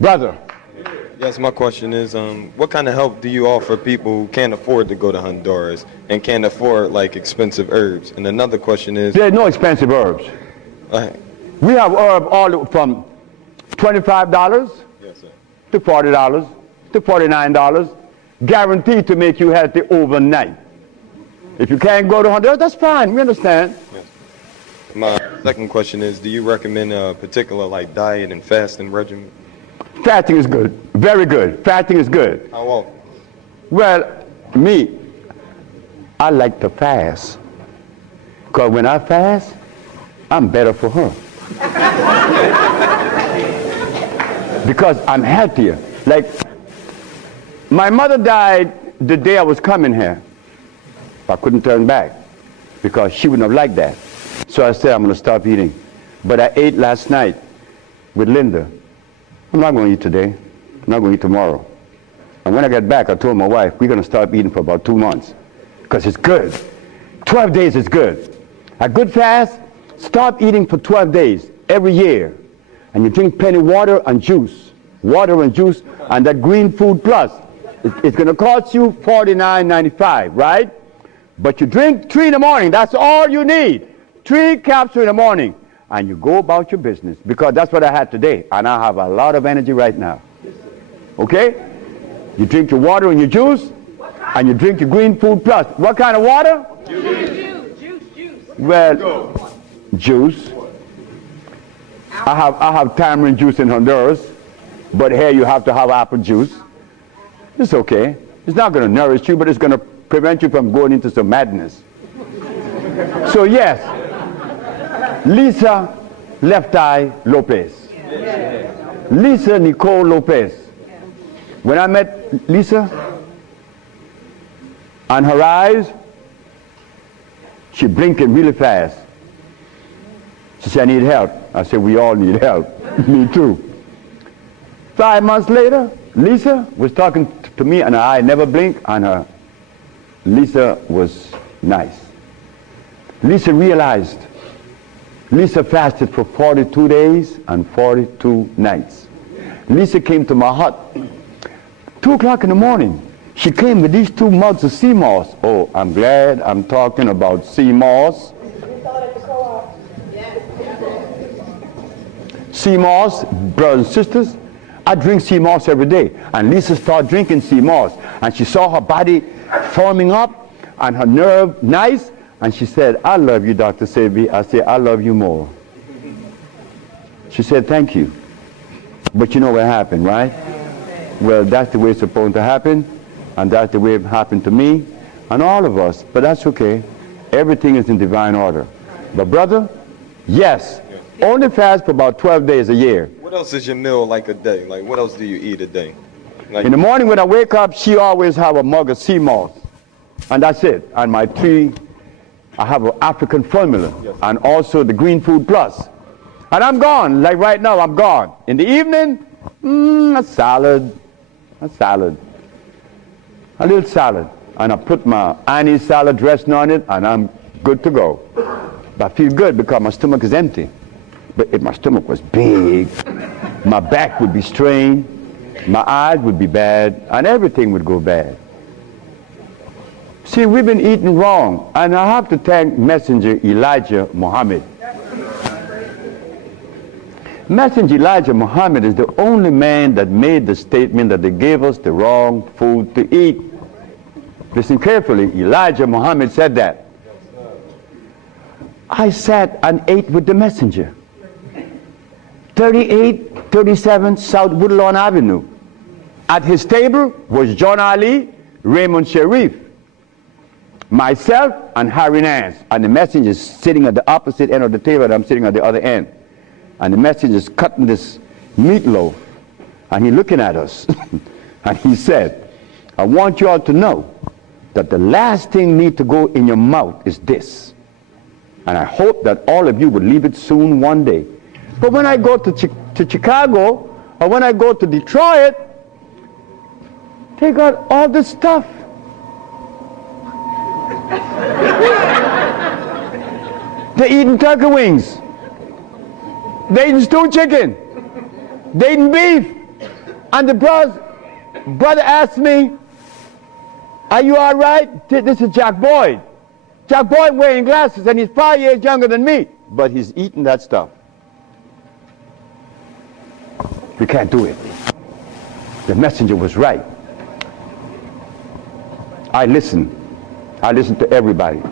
Brother. Yes, my question is, what kind of help do you offer people who can't afford to go to Honduras and can't afford like expensive herbs? And another question is, There's no expensive herbs. We have herb all from $25 yes, sir. to $40 to $49, guaranteed to make you healthy overnight. If you can't go to Honduras, that's fine. We understand. Yes. My second question is, do you recommend a particular like diet and fasting regimen? Fasting is good. Very good. Fasting is good. How often? Well, me, I like to fast. Because when I fast, I'm better for her. Because I'm healthier. Like, my mother died the day I was coming here. I couldn't turn back because she wouldn't have liked that. So I said, I'm going to stop eating. But I ate last night with Linda. I'm not going to eat today. I'm not going to eat tomorrow. And when I get back, I told my wife, we're going to stop eating for about 2 months because it's good. 12 days is good. A good fast, stop eating for 12 days every year. And you drink plenty of water and juice. Water and juice and that green food plus. It's going to cost you $49.95, right? But you drink 3 in the morning. That's all you need. 3 capsules in the morning. And you go about your business. Because that's what I had today. And I have a lot of energy right now. Okay? You drink your water and your juice. And you drink your green food plus. What kind of water? Juice. Well, juice. I have tamarind juice in Honduras. But here you have to have apple juice. It's okay. It's not going to nourish you, but it's going to prevent you from going into some madness. So yes, Lisa Left Eye Lopez. Lisa Nicole Lopez. When I met Lisa, on her eyes, she blinking really fast. She said, I need help. I said, we all need help. Me too. 5 months later, Lisa was talking to me and her eye never blinked, and Lisa was nice. Lisa realized. Lisa fasted for 42 days and 42 nights. Lisa came to my hut 2 o'clock in the morning. She came with these 2 mugs of sea moss. Oh, I'm glad I'm talking about sea moss. Sea moss, brothers and sisters, I drink sea moss every day. And Lisa started drinking sea moss. And she saw her body forming up and her nerve nice. And she said, I love you, Dr. Sebi. I said, I love you more. She said, thank you. But you know what happened, right? Well, that's the way it's supposed to happen. And that's the way it happened to me and all of us. But that's okay. Everything is in divine order. But brother, yes, only fast for about 12 days a year. What else is your meal like a day? Like, what else do you eat a day? Like, in the morning when I wake up, she always have a mug of sea moss. And that's it. And my 3, I have an African formula. Yes. And also the green food plus. And I'm gone. Like right now, I'm gone. In the evening, a salad. A little salad. And I put my anise salad dressing on it, and I'm good to go. But I feel good because my stomach is empty. But if my stomach was big, my back would be strained, my eyes would be bad, and everything would go bad. See, we've been eating wrong, and I have to thank Messenger Elijah Muhammad. Messenger Elijah Muhammad is the only man that made the statement that they gave us the wrong food to eat. Listen carefully, Elijah Muhammad said that. I sat and ate with the messenger. 3837 South Woodlawn Avenue. At his table was John Ali, Raymond Sharif, myself, and Harry Nance. And the messenger is sitting at the opposite end of the table, and I'm sitting at the other end. And the messenger is cutting this meatloaf, and he's looking at us. And he said, I want you all to know that the last thing need to go in your mouth is this. And I hope that all of you will leave it soon one day. But when I go to Chicago, or when I go to Detroit, they got all this stuff. They're eating turkey wings. They eating stewed chicken. They eating beef. And the brother asked me, are you all right? This is Jack Boyd. Jack Boyd wearing glasses, and he's 5 years younger than me, but he's eating that stuff. We can't do it. The messenger was right. I listen to everybody.